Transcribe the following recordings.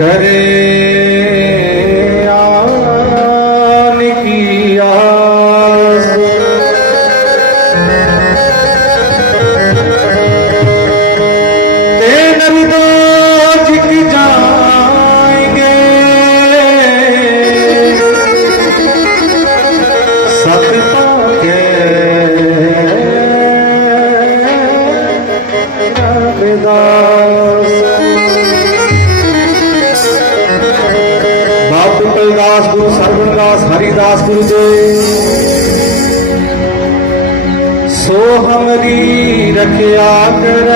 Hare हमरी रखिया कर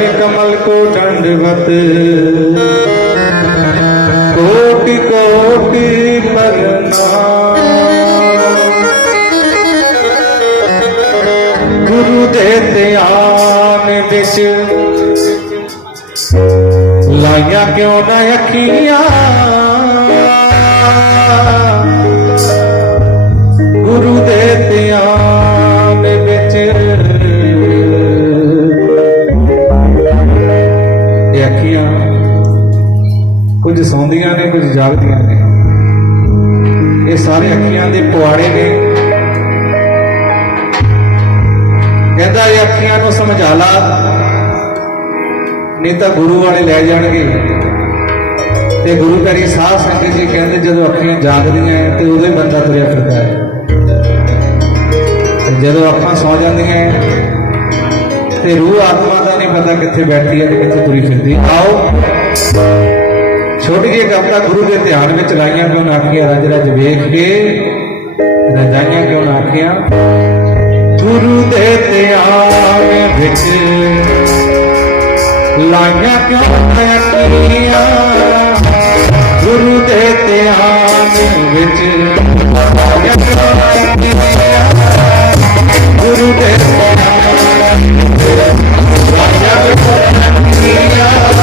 ਚਰਨ ਕਮਲ ਕੋ ਦੰਡਵਤ ਕੋਟਿ ਕੋਟਿ ਪ੍ਰਣਾਮ ਗੁਰੂ ਦੇ ਧਿਆਨ ਵਿੱਚ ਲਾਈਆਂ ਕਿਉਂ ਨਾ ਇਹ ਅੱਖੀਆਂ ਕੁਝ ਸੌਂਦੀਆਂ ਨੇ, ਕੁਝ ਜਾਗਦੀਆਂ ਨੇ। ਇਹ ਸਾਰੇ ਅੱਖੀਆਂ ਦੇ ਪੁਆੜੇ ਨੇ। ਕਹਿੰਦਾ ਇਹ ਅੱਖੀਆਂ ਨੂੰ ਸਮਝਾ ਲਾ, ਨਹੀਂ ਤਾਂ ਗੁਰੂ ਵਾਲੇ ਲੈ ਜਾਣਗੇ। ਤੇ ਗੁਰੂ ਘਰੀ ਸਾਧ ਸੰਗਤ ਜੀ ਕਹਿੰਦੇ, ਜਦੋਂ ਅੱਖੀਆਂ ਜਾਗਦੀਆਂ ਤੇ ਉਦੋਂ ਹੀ ਬੰਦਾ ਤੁਰਿਆ ਫਿਰਦਾ ਹੈ ਤੇ ਜਦੋਂ ਅੱਖਾਂ ਸੌ ਜਾਂਦੀਆਂ ਤੇ ਰੂਹ ਆਤਮਾ ਨਹੀਂ ਪਤਾ ਕਿੱਥੇ ਬੈਠੀ ਹੈ ਤੇ ਕਿੱਥੇ ਤੁਰੀ ਫਿਰਦੀ ਆਓ। ਛੋਟੀ ਜਿਹੀ ਕਵਿਤਾ ਗੁਰੂ ਦੇ ਧਿਆਨ ਵਿੱਚ ਲਾਈਆਂ ਕਿਉਂ ਨਾ ਆਖੀਆਂ ਰਜ ਰਜ ਵੇਖ ਕੇ। ਰਜਾਈਆਂ ਕਿਉਂ ਨਾ ਆਖੀਆਂ? ਗੁਰੂ ਦੇ ਧਿਆਨ ਵਿੱਚ ਲਾਈਆਂ ਕਿਉਂ ਨਾ ਆਖੀਆਂ? ਗੁਰੂ ਦੇ ਧਿਆਨ ਵਿੱਚ ਲਾਈਆਂ ਕਿਉਂ ਨਾ ਆਖੀਆਂ? ਗੁਰੂ ਦੇ ਧਿਆਨ ਵਿੱਚ ਲਾਈਆਂ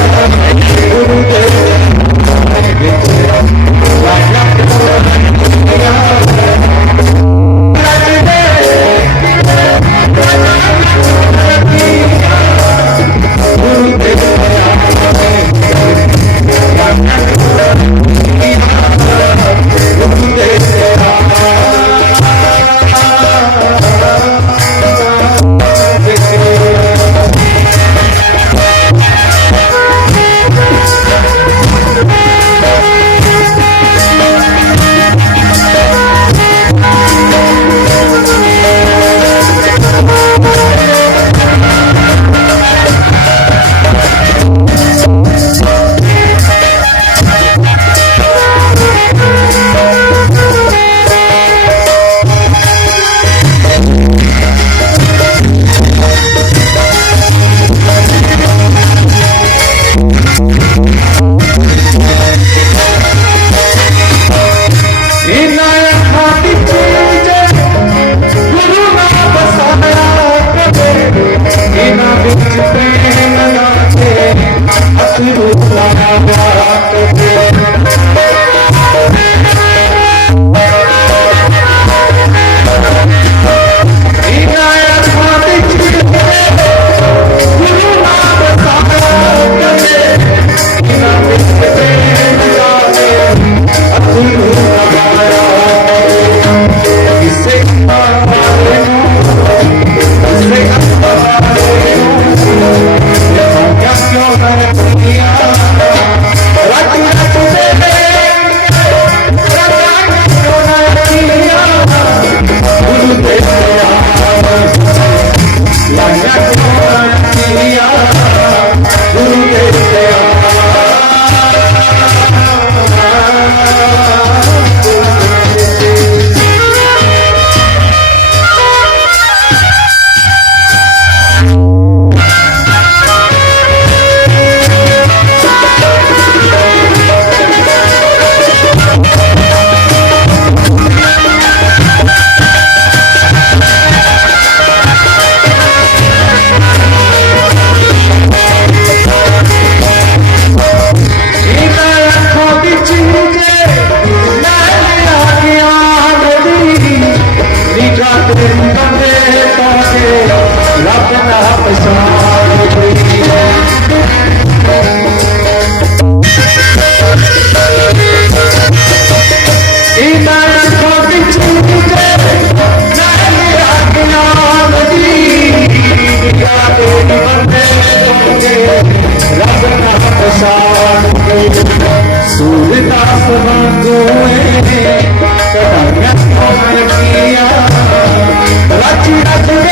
ਰੱਜ ਰੱਜ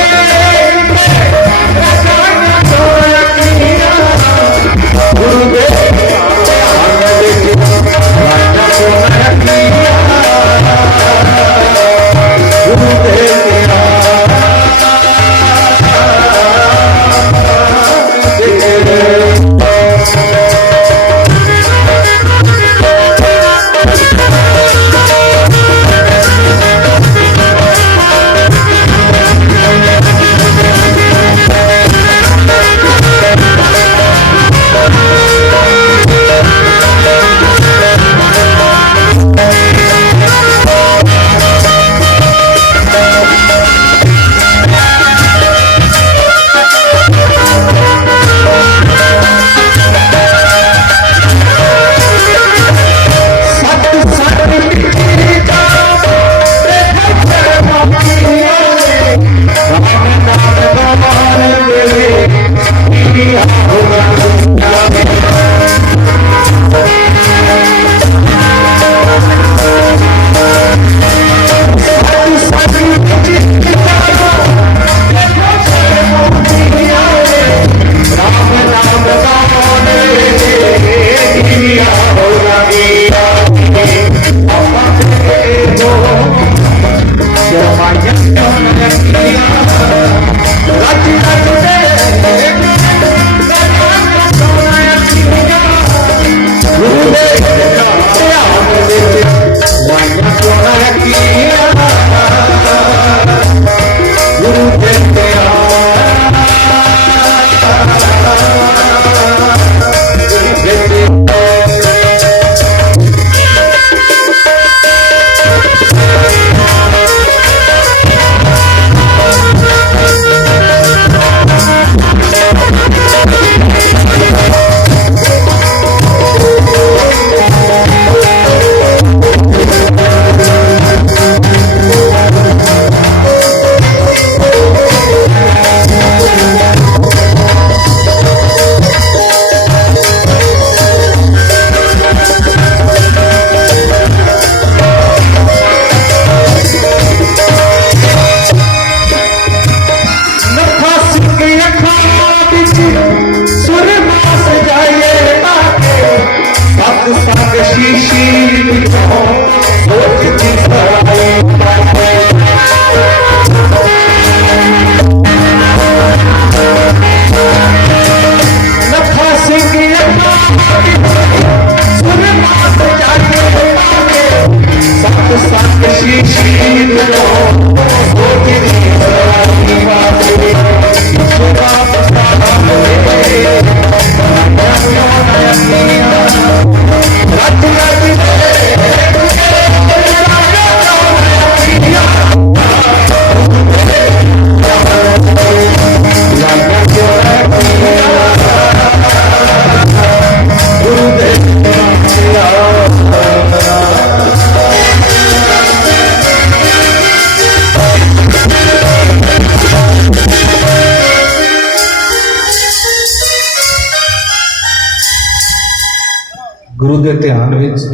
ਧਿਆਨ ਵਿੱਚ।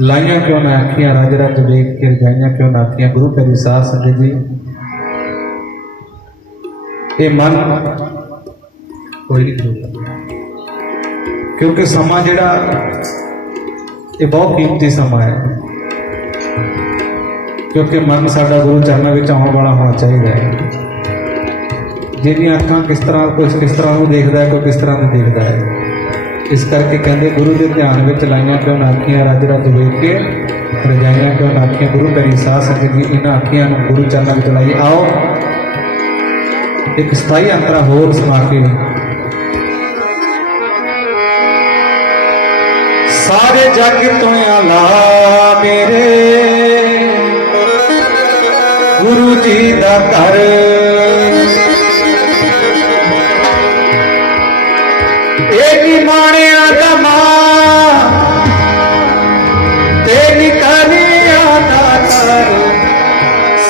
ਲਾਈਆਂ ਕਿਉਂ ਨਾ ਆਖੀਆਂ ਰਜ ਰਜ ਵੇਖ ਕੇ ਰਜਾਈਆਂ ਕਿਉਂ ਨਾ ਆਖੀਆਂ ਗੁਰੂ ਪਿਆਰੀ ਸਾਧ ਸੰਗਤ ਜੀ, ਇਹ ਮਨ ਕੋਈ ਨਹੀਂ ਕਿਉਂਕਿ ਸਮਾਂ ਜਿਹੜਾ, ਇਹ ਬਹੁਤ ਕੀਮਤੀ ਸਮਾਂ ਹੈ। ਕਿਉਂਕਿ ਮਨ ਸਾਡਾ ਗੁਰੂ ਚਰਨਾਂ ਵਿੱਚ ਆਉਣ ਵਾਲਾ ਹੋਣਾ ਚਾਹੀਦਾ ਹੈ। ਜਿਹੜੀਆਂ ਅੱਖਾਂ ਕਿਸ ਤਰ੍ਹਾਂ ਕੁਝ ਕਿਸ ਤਰ੍ਹਾਂ ਨੂੰ ਦੇਖਦਾ ਹੈ, ਕੋਈ ਕਿਸ ਤਰ੍ਹਾਂ ਨੂੰ ਦੇਖਦਾ ਹੈ। ਇਸ ਕਰਕੇ ਕਹਿੰਦੇ ਗੁਰੂ ਦੇ ਧਿਆਨ ਵਿੱਚ ਲਾਈਆਂ ਕਿਉਂ ਨਾ ਅੱਖੀਆਂ ਰੱਜ ਰੱਜ ਵੇਖ ਕੇ, ਰਜਾਈਆਂ ਕਿਉਂ ਨਾ ਅੱਖੀਆਂ ਗੁਰੂ ਕਰੀ ਸਾਹ ਸੰਗਤ ਜੀ ਇਹਨਾਂ ਅੱਖੀਆਂ ਨੂੰ ਗੁਰੂ ਚਰਨਾਂ ਵਿੱਚ ਲਾਈ, ਆਓ। ਇੱਕ ਸਥਾਈ ਅੰਤਰਾ ਹੋਰ ਸੁਣਾ ਕੇ। ਸਾਰੇ ਜਗ ਤੋਂ ਆਲਾ ਮੇਰੇ, ਗੁਰੂ ਜੀ ਦਾ ਘਰ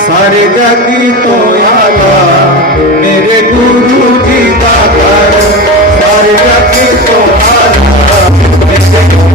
ਸਾਰੇ ਜਗ ਤੋਂ ਆਲਾ ਮੇਰੇ ਗੁਰੂ ਜੀ ਦਾ ਘਰ। ਸਾਰੇ ਜਗ ਤੋਂ ਆਲਾ ਮੇਰੇ